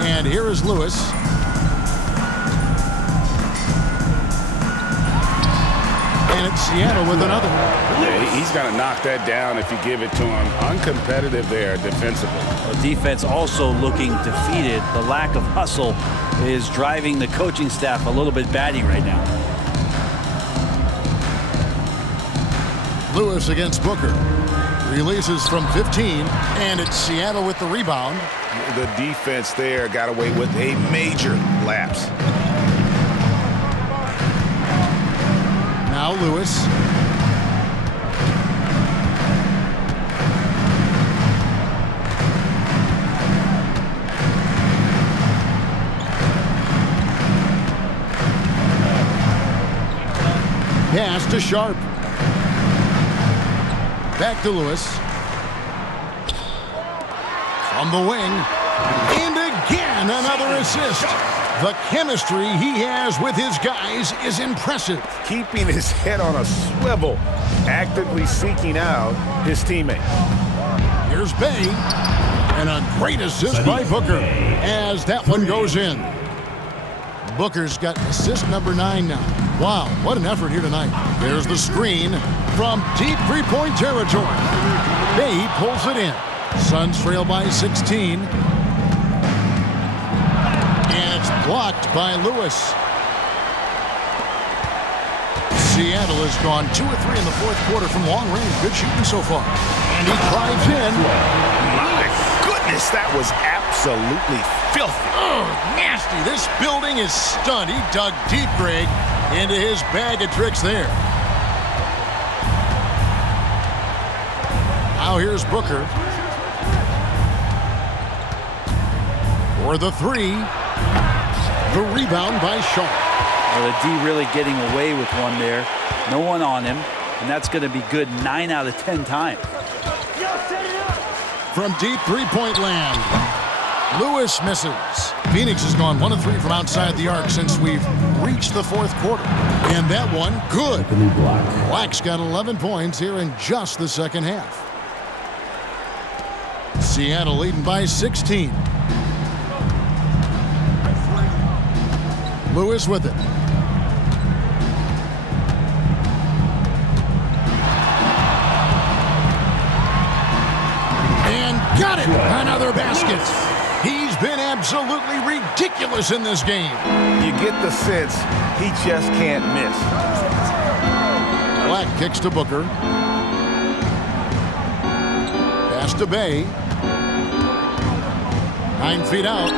And here is Lewis. And it's Seattle with another. Yeah, he's going to knock that down if you give it to him. Uncompetitive there defensively. The defense also looking defeated. The lack of hustle is driving the coaching staff a little bit batty right now. Lewis against Booker. Releases from 15, and it's Seattle with the rebound. The defense there got away with a major lapse. Now Lewis. Pass to Sharp. Back to Lewis. From the wing. And again, another assist. The chemistry he has with his guys is impressive. Keeping his head on a swivel, actively seeking out his teammate. Here's Bay. And a great assist by Booker as that one goes in. Booker's got assist number 9 now. Wow, what an effort here tonight. There's the screen from deep three-point territory. Bay pulls it in. Suns trail by 16. And it's blocked by Lewis. Seattle has gone 2 of 3 in the fourth quarter from long range. Good shooting so far. And he drives in. Dennis, that was absolutely filthy. Oh, nasty. This building is stunned. He dug deep, Greg, into his bag of tricks there. Now here's Booker. For the three. The rebound by Sharp. Well, the D really getting away with one there. No one on him, and that's going to be good 9 out of 10 times. From deep three-point land, Lewis misses. Phoenix has gone 1 of 3 from outside the arc since we've reached the fourth quarter. And that one, good. Black's got 11 points here in just the second half. Seattle leading by 16. Lewis with it. And got it! Another basket. He's been absolutely ridiculous in this game. You get the sense he just can't miss. Black kicks to Booker. Pass to Bay. 9 feet out.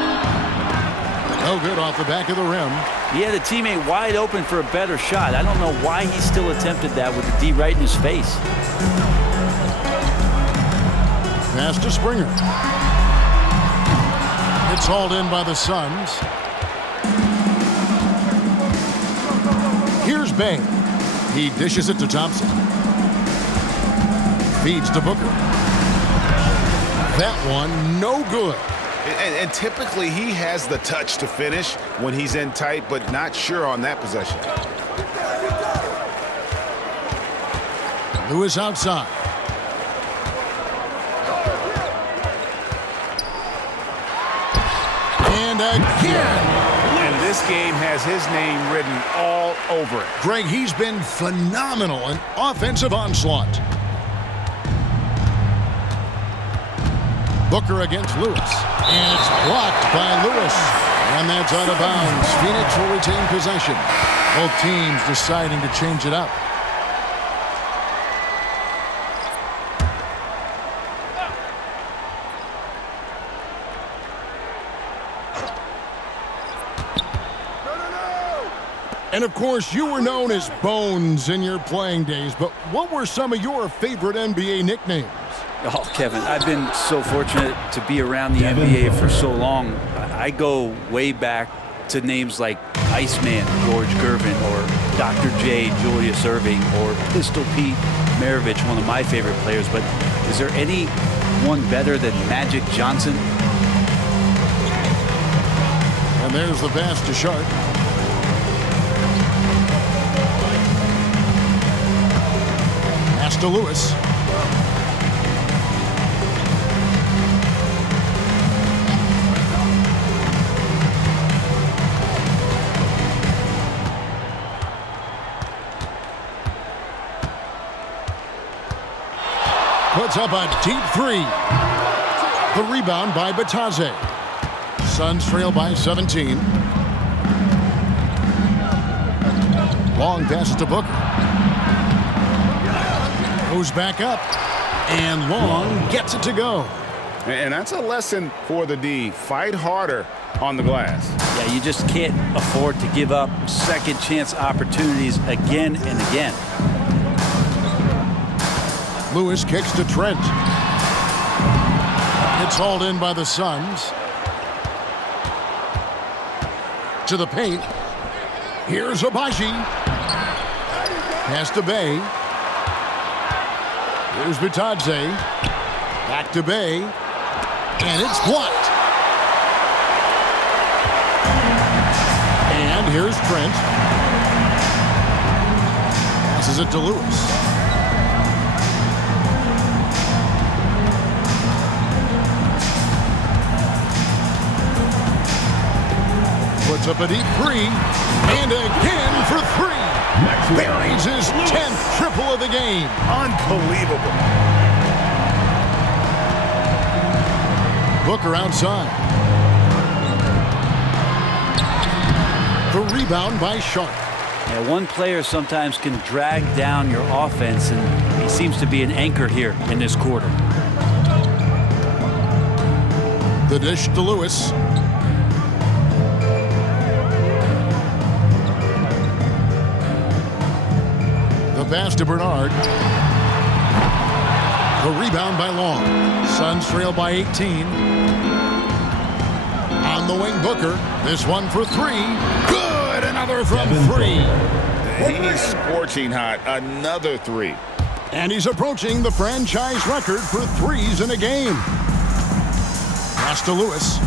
No good off the back of the rim. He had a teammate wide open for a better shot. I don't know why he still attempted that with the D right in his face. Pass to Springer. It's hauled in by the Suns. Here's Bay. He dishes it to Thompson. Feeds to Booker. That one, no good. And typically he has the touch to finish when he's in tight, but not sure on that possession. Lewis outside. And again. And this game has his name written all over it. Greg, he's been phenomenal in offensive onslaught. Booker against Lewis. And it's blocked by Lewis. And that's out of bounds. Phoenix will retain possession. Both teams deciding to change it up. And of course, you were known as Bones in your playing days, but what were some of your favorite NBA nicknames? Oh, Kevin, I've been so fortunate to be around the NBA for so long. I go way back to names like Iceman, George Gervin, or Dr. J, Julius Erving, or Pistol Pete Maravich, one of my favorite players. But is there anyone better than Magic Johnson? And there's the pass to Sharp. Pass to Lewis. Puts up a deep three. The rebound by Batadze. Suns trail by 17. Long passes to Booker. Goes back up. And Long gets it to go. And that's a lesson for the D. Fight harder on the glass. Yeah, you just can't afford to give up second chance opportunities again and again. Lewis kicks to Trent. It's hauled in by the Suns. To the paint. Here's Abaji. Pass to Bay. Here's Batadze. Back to Bay. And it's blocked. And here's Trent. Passes it to Lewis. Puts up a deep three, and again for three. Buries his 10th triple of the game. Unbelievable. Booker outside. The rebound by Sharp. Yeah, one player sometimes can drag down your offense, and he seems to be an anchor here in this quarter. The dish to Lewis. The pass to Bernard. The rebound by Long. Suns trail by 18. On the wing, Booker. This one for three. Good! Another from three. He's scorching hot. Another three. And he's approaching the franchise record for threes in a game. Pass to Lewis.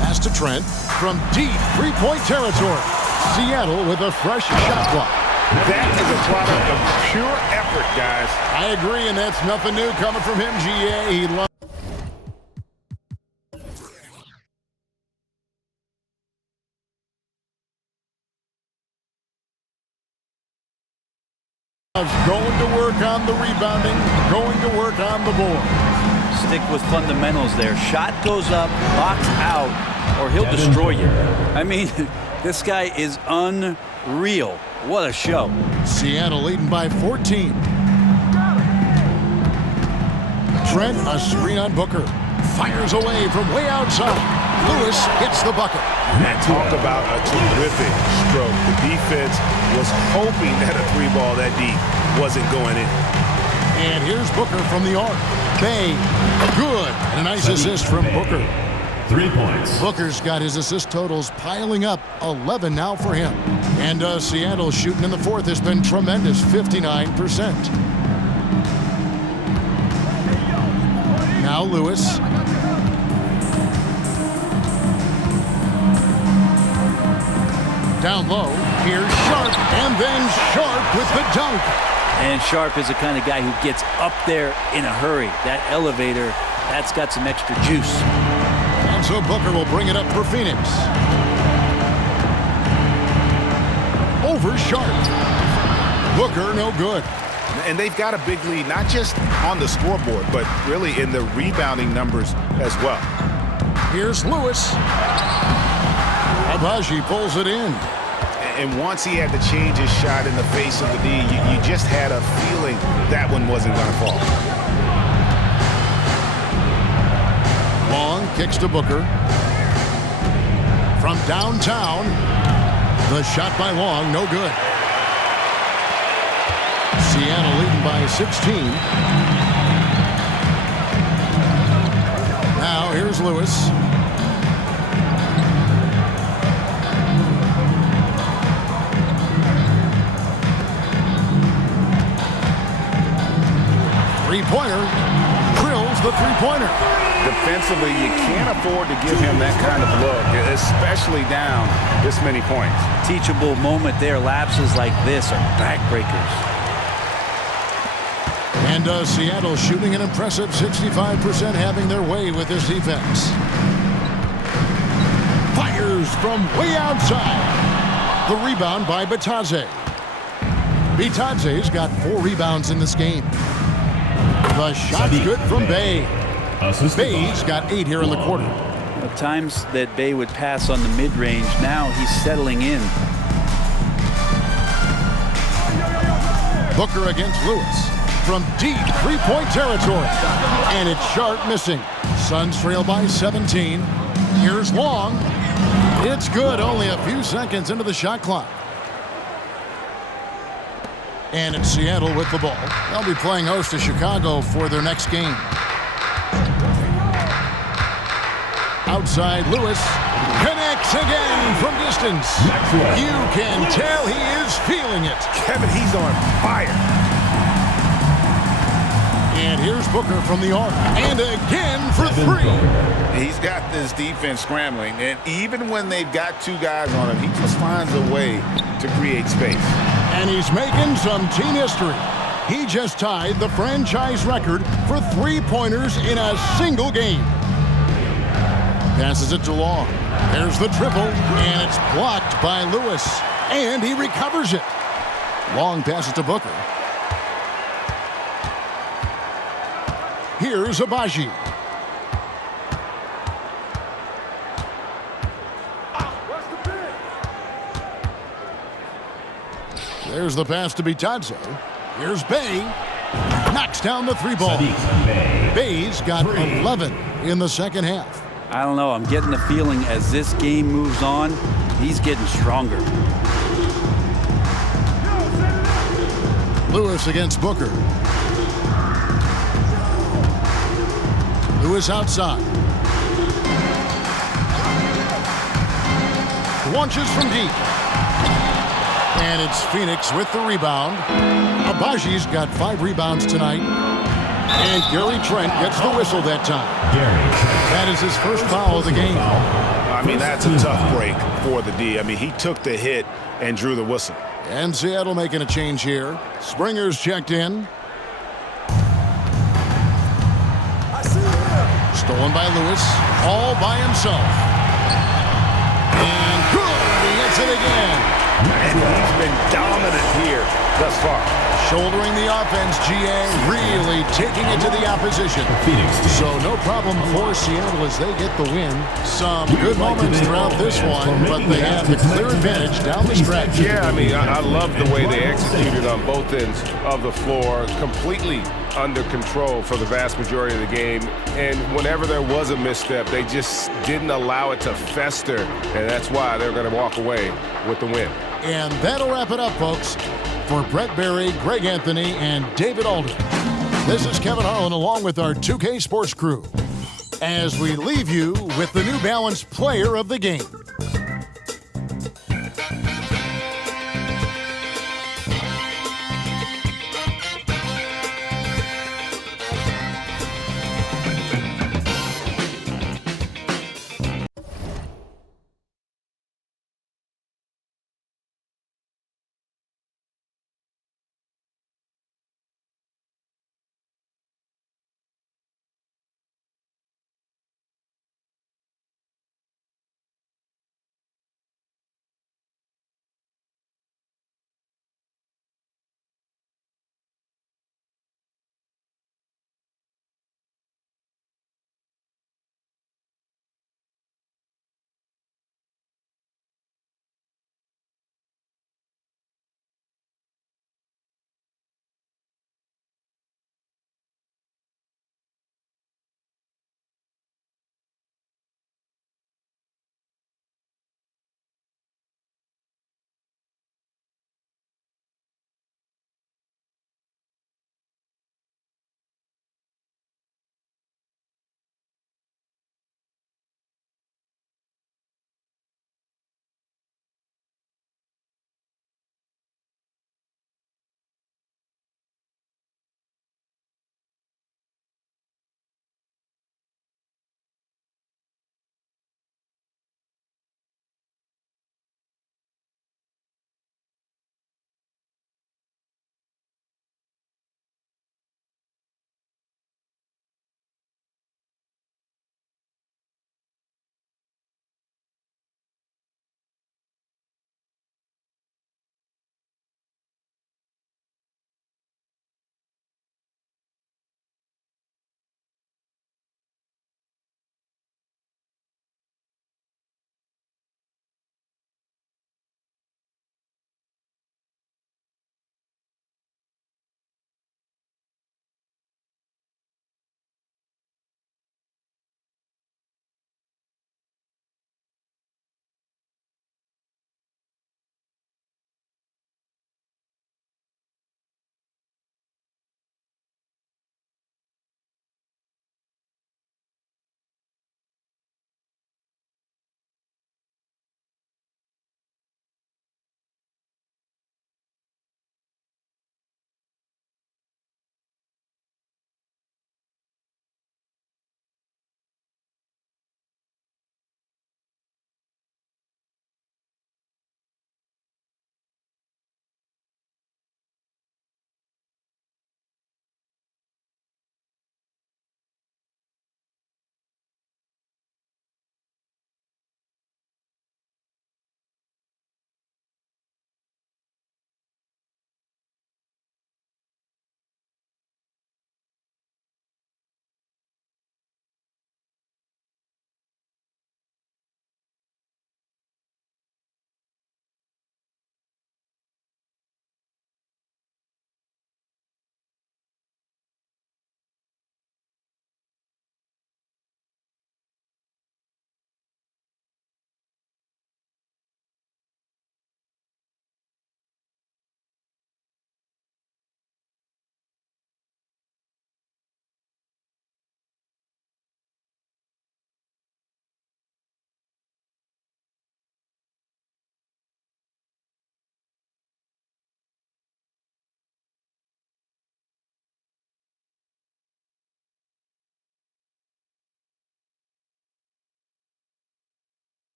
Pass to Trent from deep three-point territory. Seattle with a fresh shot clock. That is a product of pure effort, guys. I agree, and that's nothing new coming from him, GA. He loves going to work on the rebounding, going to work on the board. Stick with fundamentals there. Shot goes up, box out, or he'll destroy you. I mean, this guy is unreal. What a show. Seattle leading by 14. Trent, a screen on Booker. Fires away from way outside. Lewis hits the bucket. And talk about a terrific stroke. The defense was hoping that a three ball that deep wasn't going in. And here's Booker from the arc. Bang. Good. And a nice assist from Booker. 3 points. Booker's got his assist totals piling up. 11 now for him. And Seattle shooting in the fourth has been tremendous. 59%. Now Lewis. Down low, here's Sharp, and then Sharp with the dunk. And Sharp is the kind of guy who gets up there in a hurry. That elevator, that's got some extra juice. And so Booker will bring it up for Phoenix. Over Sharp. Booker, no good. And they've got a big lead, not just on the scoreboard, but really in the rebounding numbers as well. Here's Lewis. Agbaji pulls it in. And once he had to change his shot in the face of the D, you just had a feeling that one wasn't going to fall. Long kicks to Booker. From downtown, the shot by Long, no good. Seattle leading by 16. Now here's Lewis. Three-pointer, drills the three-pointer. Defensively, you can't afford to give him that kind of look, especially down this many points. Teachable moment there. Lapses like this are backbreakers. And Seattle shooting an impressive 65%, having their way with this defense. Fires from way outside. The rebound by Bitadze. Bitadze's got 4 rebounds in this game. The shot's good from Bay. Bay's got 8 here in the quarter. At times that Bay would pass on the mid-range. Now he's settling in. Booker against Lewis from deep three-point territory. And it's Sharp missing. Suns trail by 17. Here's Long. It's good, only a few seconds into the shot clock. And it's Seattle with the ball. They'll be playing host to Chicago for their next game. Outside, Lewis connects again from distance. You can tell he is feeling it. Kevin, he's on fire. And here's Booker from the arc. And again for 3. He's got this defense scrambling, and even when they've got 2 guys on him, he just finds a way to create space. And he's making some team history. He just tied the franchise record for three-pointers in a single game. Passes it to Long. There's the triple, and it's blocked by Lewis. And he recovers it. Long passes to Booker. Here's Agbaji. There's the pass to Bitadze. Here's Bay. Knocks down the three ball. Bay's got 11 in the second half. I don't know. I'm getting the feeling as this game moves on, he's getting stronger. Lewis against Booker. Lewis outside. Launches from deep. And it's Phoenix with the rebound. Abaji's got 5 rebounds tonight. And Gary Trent gets the whistle that time. That is his first foul of the game. I mean, that's a tough break for the D. I mean, he took the hit and drew the whistle. And Seattle making a change here. Springer's checked in. Stolen by Lewis, all by himself. And good, he hits it again. And he's been dominant here thus far. Shouldering the offense, GA, really taking it to the opposition. So no problem for Seattle as they get the win. Some good moments throughout this one, but they have the clear advantage down the stretch. Yeah, I mean, I love the way they executed on both ends of the floor. Completely under control for the vast majority of the game. And whenever there was a misstep, they just didn't allow it to fester. And that's why they're going to walk away with the win. And that'll wrap it up, folks. For Brett Berry, Greg Anthony, and David Alden, this is Kevin Harlan along with our 2K Sports crew as we leave you with the New Balance Player of the Game.